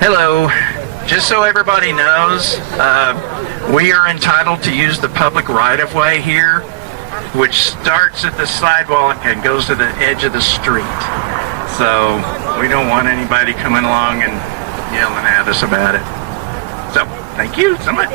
Hello. Just so everybody knows, we are entitled to use the public right-of-way here, which starts at the sidewalk and goes to the edge of the street. So we don't want anybody coming along and yelling at us about it. So thank you so much.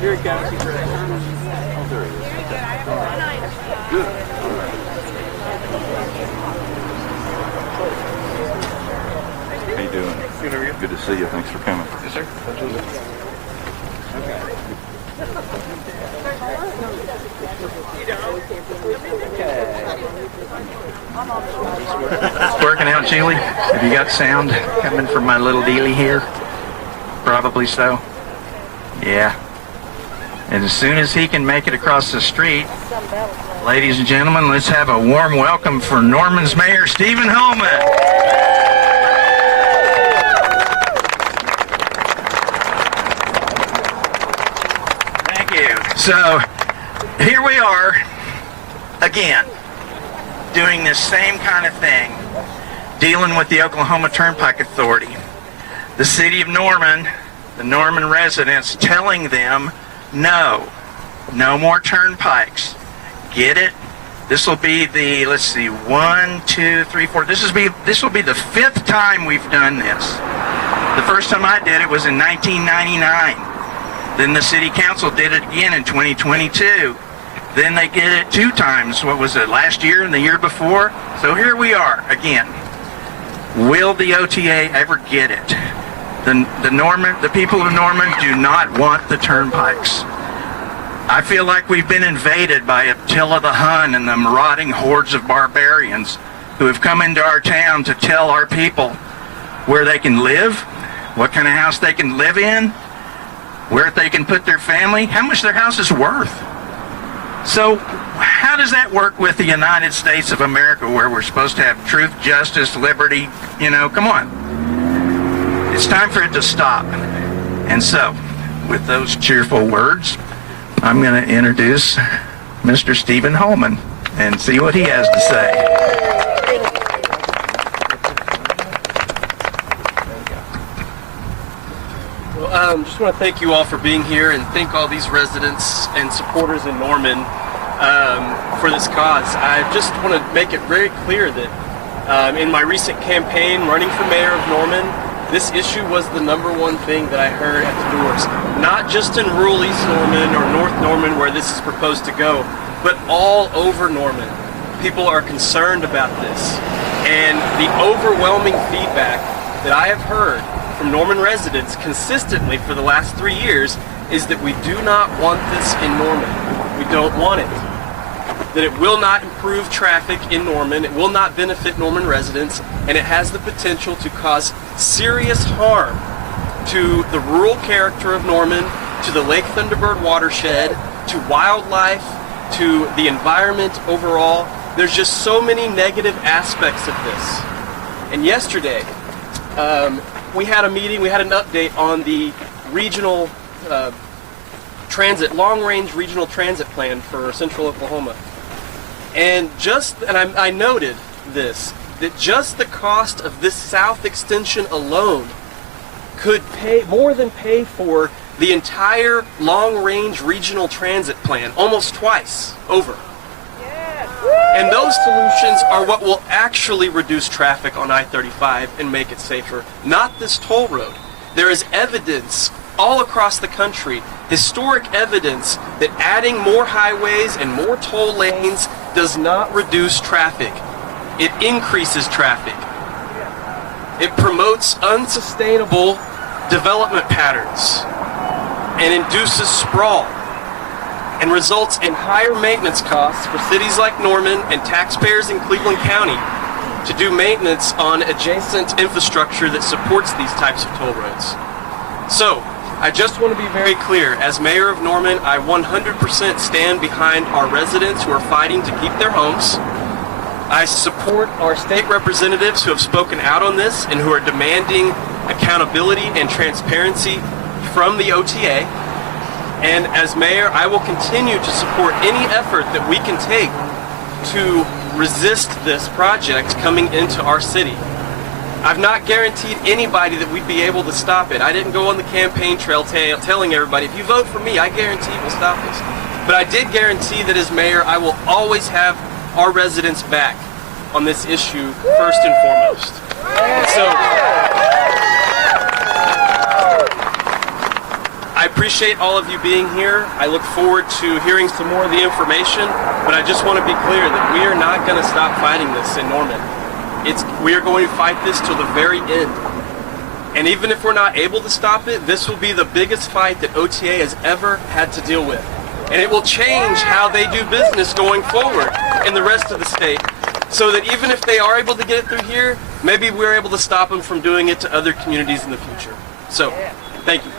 Here he comes. Oh, there he is. Good. How you doing? Good to see you. Thanks for coming. Yes, sir. It's working out, Julie? Have you got sound coming from my little dealie here? Probably so. Yeah. And as soon as he can make it across the street, ladies and gentlemen, let's have a warm welcome for Norman's Mayor, Steven Hullman. Thank you. So, here we are, again, doing this same kind of thing, dealing with the Oklahoma Turnpike Authority. The city of Norman, the Norman residents, telling them, no more turnpikes. Get it? This will be the, let's see, 1, 2, 3, 4. This will be the 5th time we've done this. The first time I did it was in 1999. Then the city council did it again in 2022. Then they did it 2 times. What was it, last year and the year before? So here we are again. Will the OTA ever get it? The people of Norman do not want the turnpikes. I feel like we've been invaded by Attila the Hun and the marauding hordes of barbarians who have come into our town to tell our people where they can live, what kind of house they can live in, where they can put their family, how much their house is worth. So how does that work with the United States of America, where we're supposed to have truth, justice, liberty? You know, come on. It's time for it to stop. And so, with those cheerful words, I'm going to introduce Mr. Steven Hullman and see what he has to say. Well, just want to thank you all for being here and thank all these residents and supporters in Norman for this cause. I just want to make it very clear that in my recent campaign running for mayor of Norman, this issue was the #1 thing that I heard at the doors. Not just in rural East Norman or North Norman where this is proposed to go, but all over Norman. People are concerned about this. And the overwhelming feedback that I have heard from Norman residents consistently for the last 3 years is that we do not want this in Norman. We don't want it. That it will not improve traffic in Norman, it will not benefit Norman residents, and it has the potential to cause serious harm to the rural character of Norman, to the Lake Thunderbird watershed, to wildlife, to the environment overall. There's just so many negative aspects of this. And yesterday, we had a meeting, we had an update on the regional long-range regional transit plan for central Oklahoma. And I noted this, that just the cost of this south extension alone could more than pay for the entire long-range regional transit plan, almost twice over. And those solutions are what will actually reduce traffic on I-35 and make it safer, not this toll road. There is evidence all across the country, historic evidence, that adding more highways and more toll lanes does not reduce traffic. It increases traffic. It promotes unsustainable development patterns and induces sprawl, and results in higher maintenance costs for cities like Norman and taxpayers in Cleveland County to do maintenance on adjacent infrastructure that supports these types of toll roads. So, I just want to be very clear. As mayor of Norman, I 100% stand behind our residents who are fighting to keep their homes. I support our state representatives who have spoken out on this and who are demanding accountability and transparency from the OTA. And as mayor, I will continue to support any effort that we can take to resist this project coming into our city. I've not guaranteed anybody that we'd be able to stop it. I didn't go on the campaign trail telling everybody, if you vote for me, I guarantee we'll stop this. But I did guarantee that as mayor, I will always have our residents back on this issue first and foremost. So, I appreciate all of you being here. I look forward to hearing some more of the information, but I just want to be clear that we are not going to stop fighting this in Norman. We are going to fight this till the very end. And even if we're not able to stop it, this will be the biggest fight that OTA has ever had to deal with. And it will change how they do business going forward in the rest of the state, so that even if they are able to get it through here, maybe we're able to stop them from doing it to other communities in the future. So, thank you.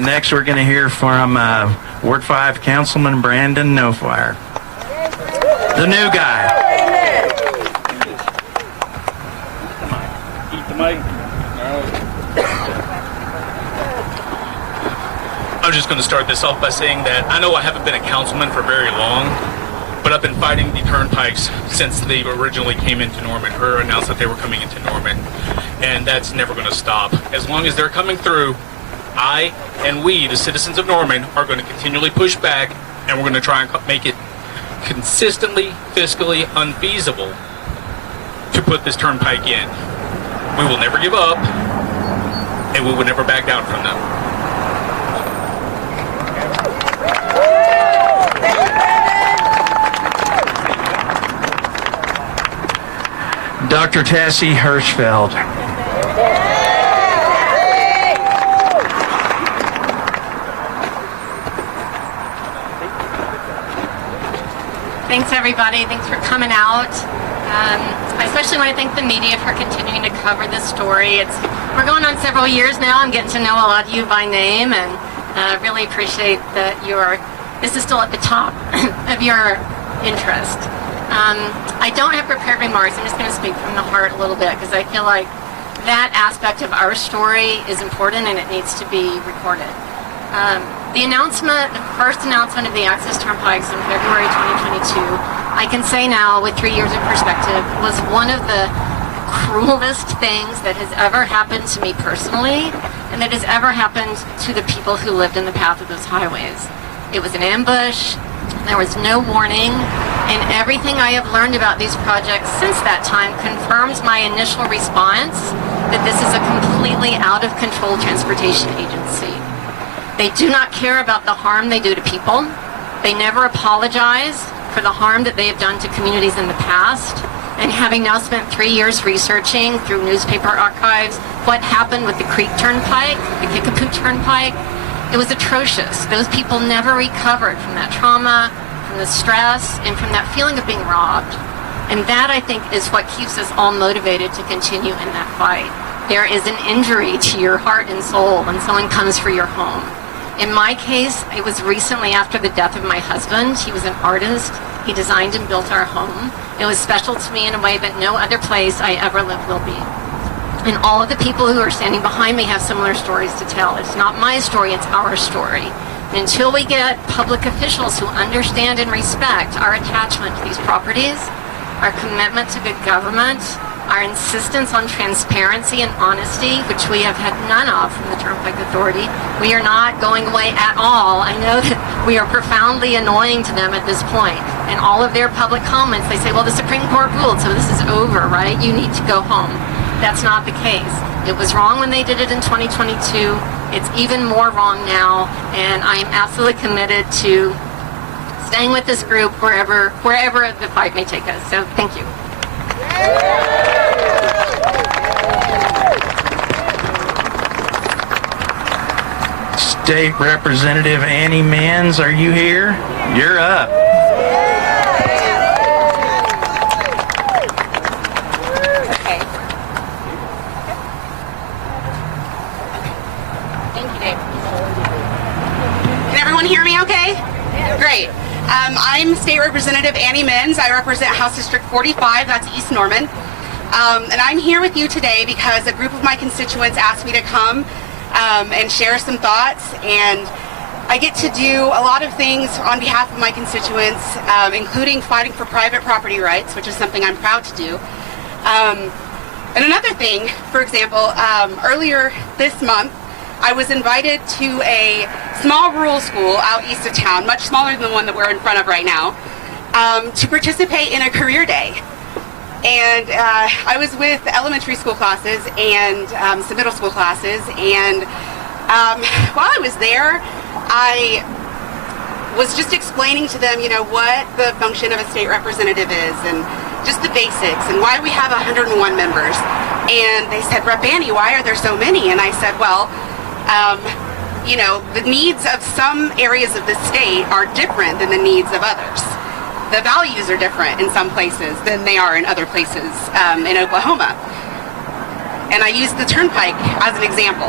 Next, we're going to hear from Ward 5 Councilman Brandon Noire, the new guy. Eat the mic. I'm just going to start this off by saying that I know I haven't been a councilman for very long, but I've been fighting the turnpikes since they originally came into Norman, or announced that they were coming into Norman, and that's never going to stop. As long as they're coming through, I and we, the citizens of Norman, are going to continually push back, and we're going to try and make it consistently, fiscally unfeasible to put this turnpike in. We will never give up, and we will never back down from them. Dr. Tassy Hirshfeld. Thanks, everybody. Thanks for coming out. I especially want to thank the media for continuing to cover this story. We're going on several years now. I'm getting to know a lot of you by name, and really appreciate that this is still at the top of your interest. I don't have prepared remarks. I'm just going to speak from the heart a little bit, because I feel like that aspect of our story is important and it needs to be recorded. The first announcement of the Access Turnpikes in February 2022, I can say now with 3 years of perspective, was one of the cruelest things that has ever happened to me personally, and that has ever happened to the people who lived in the path of those highways. It was an ambush, there was no warning, and everything I have learned about these projects since that time confirms my initial response that this is a completely out-of-control transportation agency. They do not care about the harm they do to people. They never apologize for the harm that they have done to communities in the past. And having now spent 3 years researching through newspaper archives what happened with the Creek Turnpike, the Kickapoo Turnpike, it was atrocious. Those people never recovered from that trauma, from the stress, and from that feeling of being robbed. And that, I think, is what keeps us all motivated to continue in that fight. There is an injury to your heart and soul when someone comes for your home. In my case, it was recently after the death of my husband. He was an artist. He designed and built our home. It was special to me in a way that no other place I ever lived will be. And all of the people who are standing behind me have similar stories to tell. It's not my story, it's our story. And until we get public officials who understand and respect our attachment to these properties, our commitment to good government, our insistence on transparency and honesty, which we have had none of from the Turnpike Authority, we are not going away at all. I know that we are profoundly annoying to them at this point. And all of their public comments, they say, well, the Supreme Court ruled, so this is over, right? You need to go home. That's not the case. It was wrong when they did it in 2022. It's even more wrong now, and I am absolutely committed to staying with this group wherever the fight may take us. So thank you. State Representative Annie Menz, are you here? You're up. Okay. Thank you, Dave. Can everyone hear me okay? Great. I'm State Representative Annie Menz. I represent House District 45, that's East Norman. And I'm here with you today because a group of my constituents asked me to come and share some thoughts, and I get to do a lot of things on behalf of my constituents, including fighting for private property rights, which is something I'm proud to do. And another thing, for example, earlier this month, I was invited to a small rural school out east of town, much smaller than the one that we're in front of right now, to participate in a career day. And I was with elementary school classes and some middle school classes, and while I was there, I was just explaining to them, you know, what the function of a state representative is, and just the basics, and why we have 101 members. And they said, Rep. Annie, why are there so many? And I said, well, you know, the needs of some areas of the state are different than the needs of others. The values are different in some places than they are in other places in Oklahoma. And I used the turnpike as an example.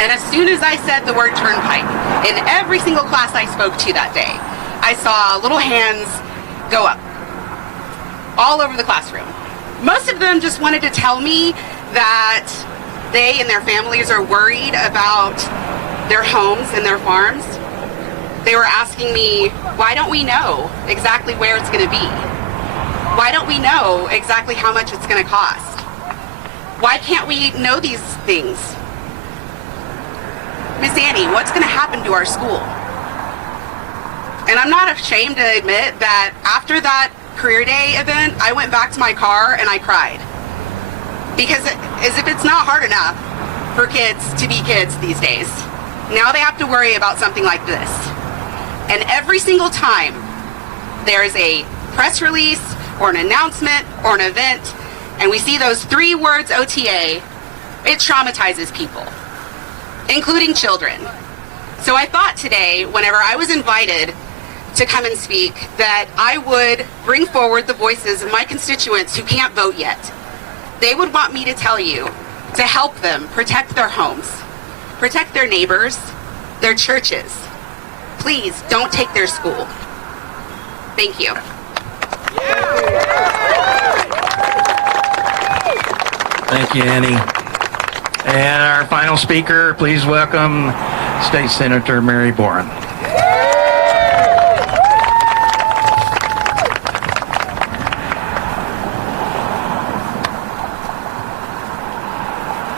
And as soon as I said the word turnpike, in every single class I spoke to that day, I saw little hands go up all over the classroom. Most of them just wanted to tell me that they and their families are worried about their homes and their farms. They were asking me, why don't we know exactly where it's going to be? Why don't we know exactly how much it's going to cost? Why can't we know these things? Miss Annie, what's going to happen to our school? And I'm not ashamed to admit that after that career day event, I went back to my car and I cried. Because as if it's not hard enough for kids to be kids these days, now they have to worry about something like this. And every single time there's a press release or an announcement or an event, and we see those 3 words OTA, it traumatizes people, including children. So I thought today, whenever I was invited to come and speak, that I would bring forward the voices of my constituents who can't vote yet. They would want me to tell you to help them protect their homes, protect their neighbors, their churches. Please don't take their school. Thank you. Thank you, Annie. And our final speaker, please welcome State Senator Mary Borne.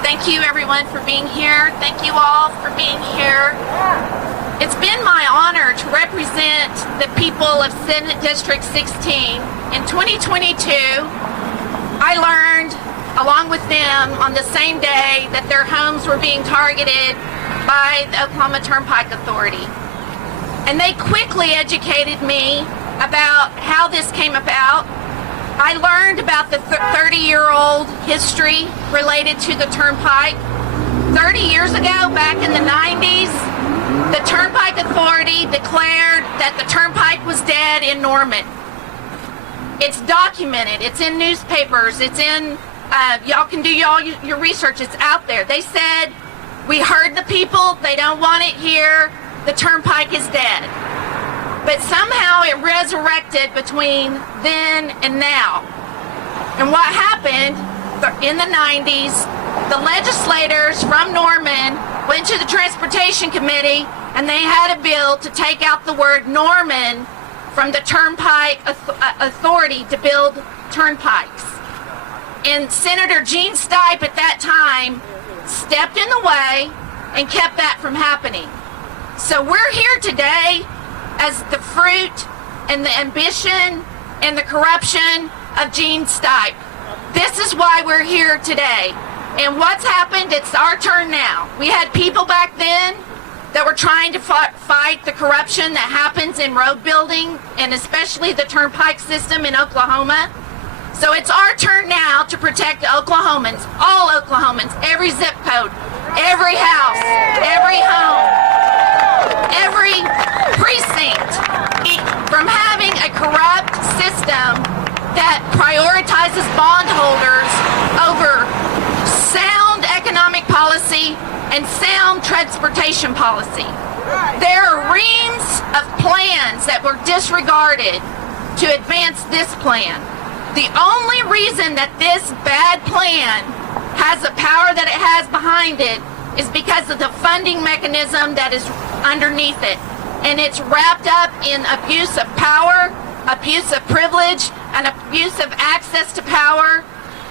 Thank you, everyone, for being here. Thank you all for being here. It's been my honor to represent the people of Senate District 16. In 2022, I learned, along with them, on the same day that their homes were being targeted by the Oklahoma Turnpike Authority. And they quickly educated me about how this came about. I learned about the 30-year-old history related to the Turnpike. 30 years ago, back in the 90s, the Turnpike Authority declared that the Turnpike was dead in Norman. It's documented. It's in newspapers. It's in, y'all can do your research. It's out there. They said, we heard the people. They don't want it here. The Turnpike is dead. But somehow it resurrected between then and now. And what happened in the 90s, the legislators from Norman went to the Transportation Committee and they had a bill to take out the word Norman from the Turnpike Authority to build turnpikes. And Senator Gene Stipe at that time stepped in the way and kept that from happening. So we're here today as the fruit and the ambition and the corruption of Gene Stipe. This is why we're here today. And what's happened? It's our turn now. We had people back then that were trying to fight the corruption that happens in road building, and especially the turnpike system in Oklahoma. So it's our turn now to protect Oklahomans, all Oklahomans, every zip code, every house, every home, every precinct, from having a corrupt system that prioritizes bondholders over sound economic policy and sound transportation policy. There are reams of plans that were disregarded to advance this plan. The only reason that this bad plan has the power that it has behind it is because of the funding mechanism that is underneath it. And it's wrapped up in abuse of power, abuse of privilege, and abuse of access to power.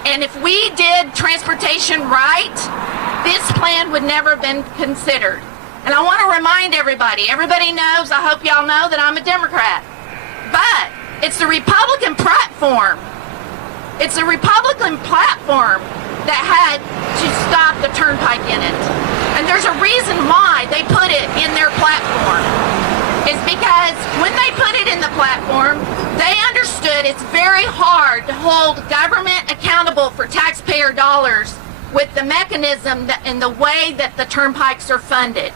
And if we did transportation right, this plan would never have been considered. And I want to remind everybody knows, I hope y'all know that I'm a Democrat. But it's the Republican platform. It's the Republican platform that had to stop the turnpike in it. And there's a reason why they put it in their platform. It's because when they put it in the platform, they understood it's very hard to hold government accountable for taxpayer dollars with the mechanism and the way that the turnpikes are funded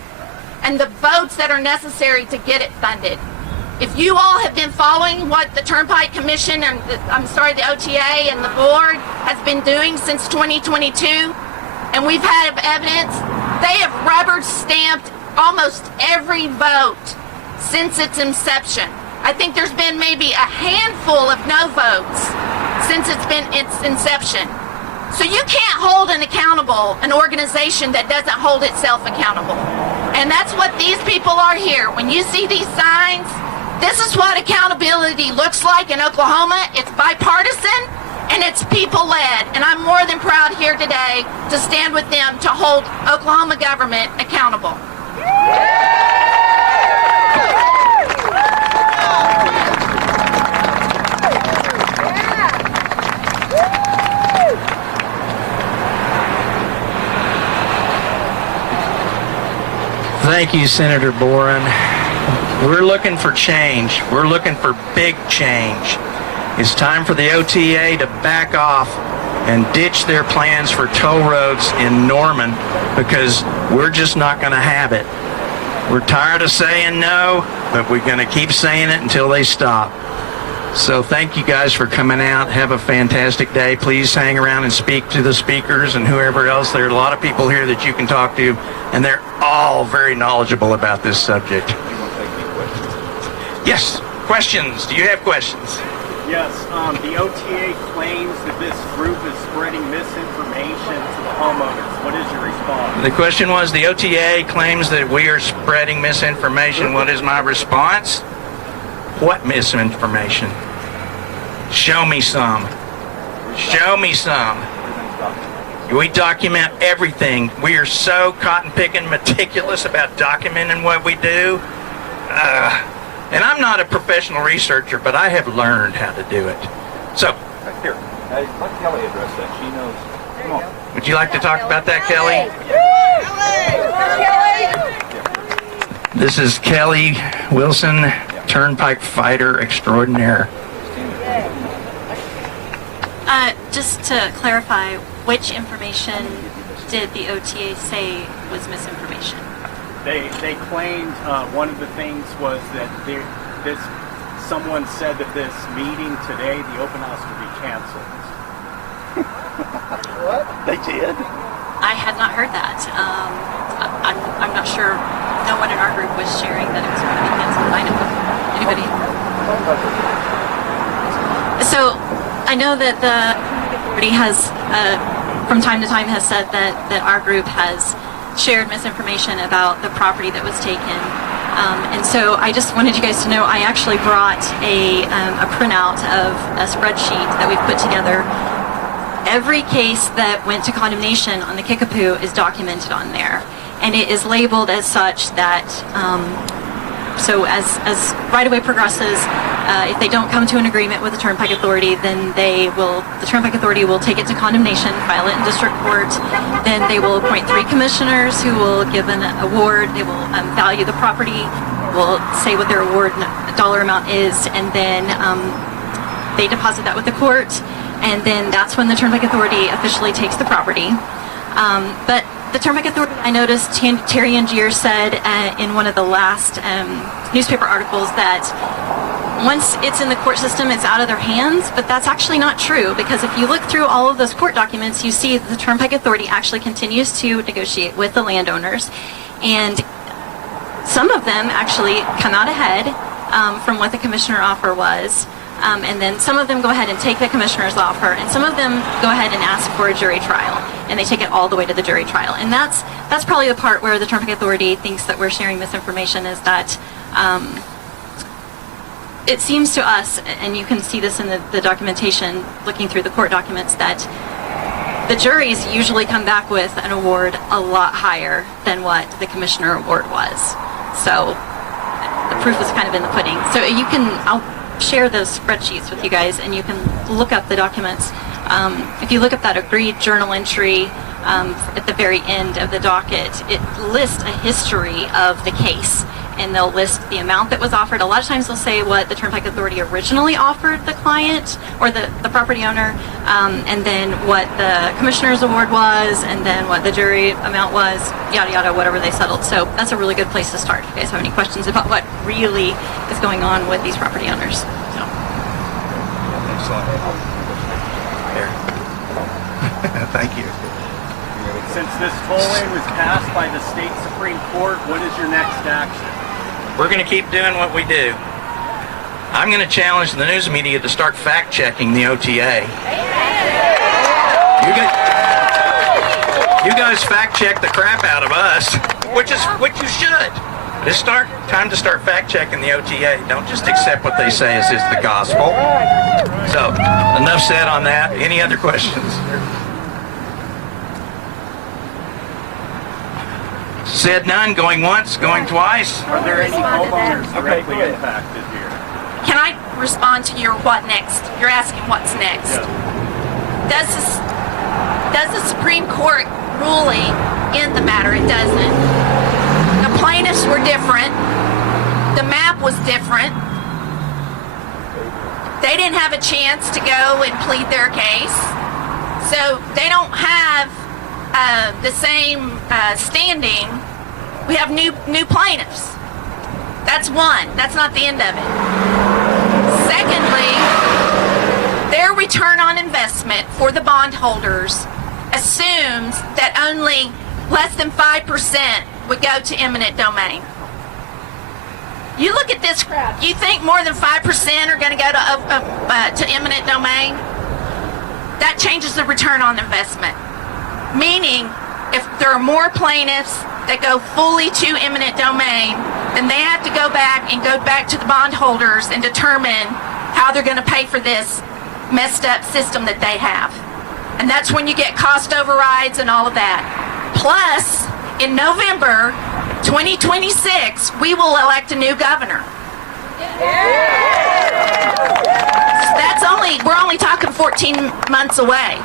and the votes that are necessary to get it funded. If you all have been following what the Turnpike Commission and the OTA and the board has been doing since 2022, and we've had evidence, they have rubber stamped almost every vote since its inception. I think there's been maybe a handful of no votes since it's been its inception. So you can't hold an organization that doesn't hold itself accountable. And that's what these people are here. When you see these signs, this is what accountability looks like in Oklahoma. It's bipartisan and it's people-led. And I'm more than proud here today to stand with them to hold Oklahoma government accountable. Thank you, Senator Borne. We're looking for change. We're looking for big change. It's time for the OTA to back off and ditch their plans for toll roads in Norman, because we're just not going to have it. We're tired of saying no, but we're going to keep saying it until they stop. So thank you guys for coming out. Have a fantastic day. Please hang around and speak to the speakers and whoever else. There are a lot of people here that you can talk to, and they're all very knowledgeable about this subject. Yes, questions. Do you have questions? Yes, the OTA claims that this group is spreading misinformation to the homeowners. What is your response? The question was, the OTA claims that we are spreading misinformation. What is my response? What misinformation? Show me some. Show me some. We document everything. We are so cotton-picking meticulous about documenting what we do. And I'm not a professional researcher, but I have learned how to do it. So, Here, let Kelly address that. She knows. Come on. would you like to talk about that, Kelly? This is Kelly Wilson, Turnpike Fighter Extraordinaire. Just to clarify, which information did the OTA say was misinformation? They claimed one of the things was that someone said that this meeting today, the open house, would be canceled. What? They did? I had not heard that. I'm not sure. No one in our group was sharing that it was going to be canceled. I know. Anybody? So I know that the authority has, from time to time, has said that our group has shared misinformation about the property that was taken. And so I just wanted you guys to know I actually brought a printout of a spreadsheet that we've put together. Every case that went to condemnation on the Kickapoo is documented on there. And it is labeled as such that, so as right-of-way progresses, If they don't come to an agreement with the Turnpike Authority, then the Turnpike Authority will take it to condemnation, file it in district court. Then they will appoint 3 commissioners who will give an award. They will value the property, will say what their award dollar amount is, and then they deposit that with the court. And then that's when the Turnpike Authority officially takes the property. But the Turnpike Authority, I noticed Terry Angier said in one of the last newspaper articles that once it's in the court system, it's out of their hands, but that's actually not true, because if you look through all of those court documents, you see that the Turnpike Authority actually continues to negotiate with the landowners, and some of them actually come out ahead from what the commissioner offer was, and then some of them go ahead and take the commissioner's offer, and some of them go ahead and ask for a jury trial, and they take it all the way to the jury trial. And that's probably the part where the Turnpike Authority thinks that we're sharing misinformation, is that it seems to us, and you can see this in the documentation, looking through the court documents, that the juries usually come back with an award a lot higher than what the commissioner award was. So the proof is kind of in the pudding. So I'll share those spreadsheets with you guys, and you can look up the documents. If you look up that agreed journal entry at the very end of the docket, it lists a history of the case, and they'll list the amount that was offered. A lot of times they'll say what the Turnpike Authority originally offered the client or the property owner, and then what the commissioner's award was, and then what the jury amount was, yada yada, whatever they settled. So that's a really good place to start if you guys have any questions about what really is going on with these property owners. So. Thank you. Since this tolling was passed by the state Supreme Court, what is your next action? We're going to keep doing what we do. I'm going to challenge the news media to start fact-checking the OTA. You guys fact-check the crap out of us, which you should. It's time to start fact-checking the OTA. Don't just accept what they say as is the gospel. So, enough said on that. Any other questions? Said none. Going once, going twice. Are there any homeowners directly impacted here? Can I respond to your what next? You're asking what's next. Yeah. Does the Supreme Court ruling end the matter? It doesn't. The plaintiffs were different. The map was different. They didn't have a chance to go and plead their case. So they don't have the same standing. We have new plaintiffs. That's one. That's not the end of it. Secondly, their return on investment for the bondholders assumes that only less than 5% would go to eminent domain. You look at this crowd. You think more than 5% are going to go to eminent domain? That changes the return on investment. Meaning, if there are more plaintiffs that go fully to eminent domain, then they have to go back to the bondholders and determine how they're going to pay for this messed up system that they have. And that's when you get cost overrides and all of that. Plus, in November 2026, we will elect a new governor. So we're only talking 14 months away.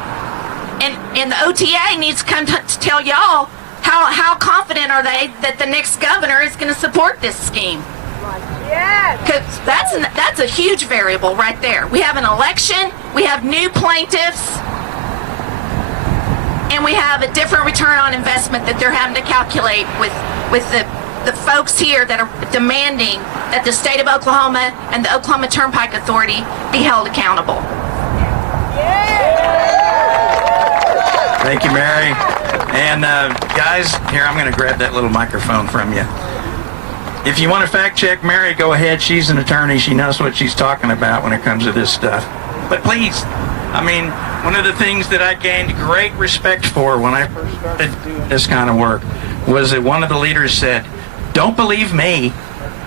And the OTA needs to come to tell y'all how confident are they that the next governor is going to support this scheme. Because that's a huge variable right there. We have an election, we have new plaintiffs, and we have a different return on investment that they're having to calculate with the folks here that are demanding that the state of Oklahoma and the Oklahoma Turnpike Authority be held accountable. Thank you, Mary. And guys, here, I'm going to grab that little microphone from you. If you want to fact check Mary, go ahead. She's an attorney. She knows what she's talking about when it comes to this stuff. But please, I mean, one of the things that I gained great respect for when I first started doing this kind of work was that one of the leaders said, don't believe me.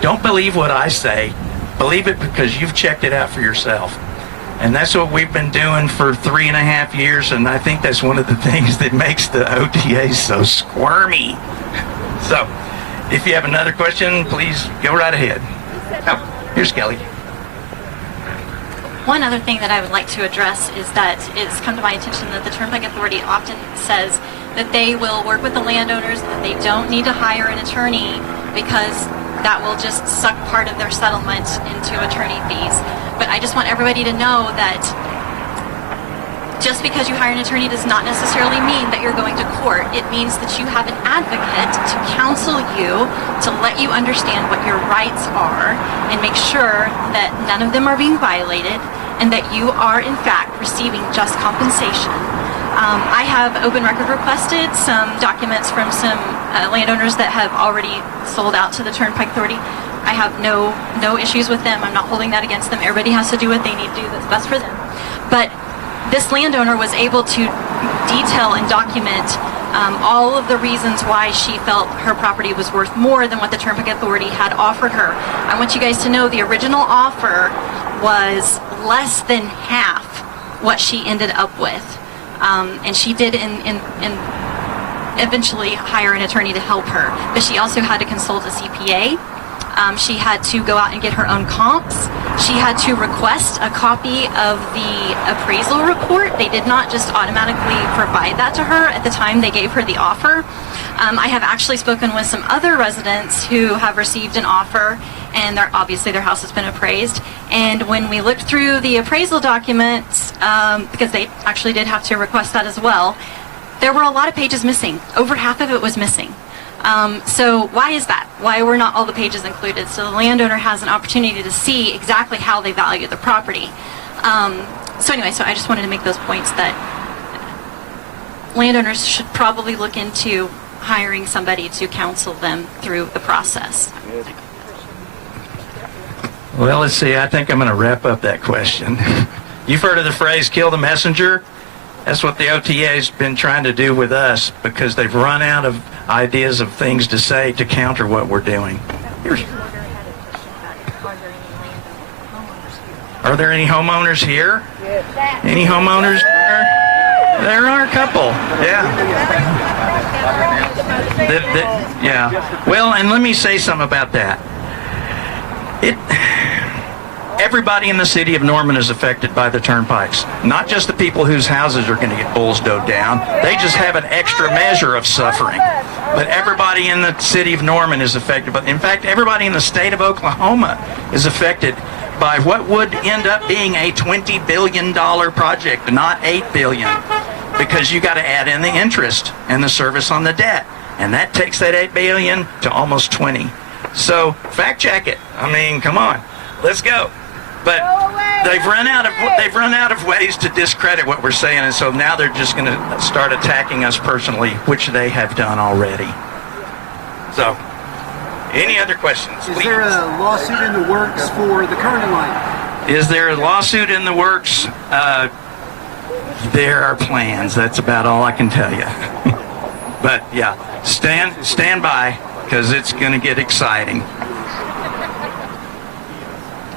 Don't believe what I say. Believe it because you've checked it out for yourself. And that's what we've been doing for 3.5 years, and I think that's one of the things that makes the OTA so squirmy. So, if you have another question, please go right ahead. Oh, here's Kelly. One other thing that I would like to address is that it's come to my attention that the Turnpike Authority often says that they will work with the landowners and that they don't need to hire an attorney because that will just suck part of their settlement into attorney fees. But I just want everybody to know that just because you hire an attorney does not necessarily mean that you're going to court. It means that you have an advocate to counsel you, to let you understand what your rights are, and make sure that none of them are being violated, and that you are, in fact, receiving just compensation. I have open record requested some documents from some landowners that have already sold out to the Turnpike Authority. I have no issues with them. I'm not holding that against them. Everybody has to do what they need to do that's best for them. But this landowner was able to detail and document all of the reasons why she felt her property was worth more than what the Turnpike Authority had offered her. I want you guys to know the original offer was less than half what she ended up with. And she did eventually hire an attorney to help her, but she also had to consult a CPA. She had to go out and get her own comps. She had to request a copy of the appraisal report. They did not just automatically provide that to her at the time they gave her the offer. I have actually spoken with some other residents who have received an offer, and obviously their house has been appraised. And when we looked through the appraisal documents, because they actually did have to request that as well, there were a lot of pages missing. Over half of it was missing. So why is that? Why were not all the pages included? So the landowner has an opportunity to see exactly how they value the property. So anyway, so I just wanted to make those points that landowners should probably look into hiring somebody to counsel them through the process. Well, let's see. I think I'm going to wrap up that question. You've heard of the phrase, kill the messenger? That's what the OTA's been trying to do with us because they've run out of ideas of things to say to counter what we're doing. Are there any homeowners here? Any homeowners here? There are a couple. Yeah. Yeah. Well, and let me say something about that. Everybody in the city of Norman is affected by the turnpikes. Not just the people whose houses are going to get bulldozed down. They just have an extra measure of suffering. But everybody in the city of Norman is affected. But in fact, everybody in the state of Oklahoma is affected by what would end up being a $20 billion project, not $8 billion. Because you got to add in the interest and the service on the debt. And that takes that $8 billion to almost 20. So fact check it. I mean, come on. Let's go. But they've run out of ways to discredit what we're saying, and so now they're just going to start attacking us personally, which they have done already. So, any other questions? Is there a lawsuit in the works for the current line? Is there a lawsuit in the works? There are plans. That's about all I can tell you. But yeah, stand by because it's going to get exciting.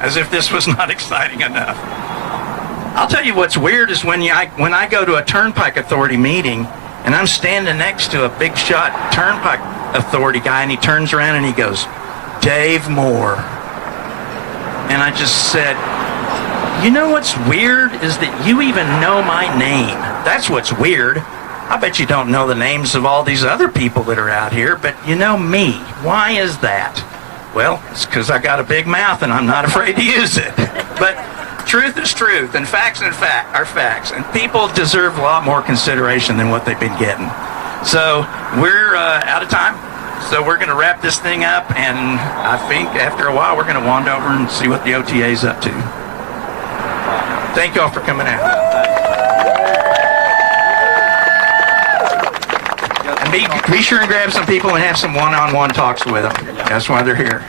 As if this was not exciting enough. I'll tell you what's weird is when I go to a Turnpike Authority meeting and I'm standing next to a big shot Turnpike Authority guy and he turns around and he goes, Dave Moore. And I just said, you know what's weird is that you even know my name. That's what's weird. I bet you don't know the names of all these other people that are out here, but you know me. Why is that? Well, it's because I got a big mouth and I'm not afraid to use it. But truth is truth, and facts are facts. And people deserve a lot more consideration than what they've been getting. So we're out of time. So we're going to wrap this thing up, and I think after a while we're going to wander over and see what the OTA's up to. Thank you all for coming out. And be sure and grab some people and have some one-on-one talks with them. That's why they're here.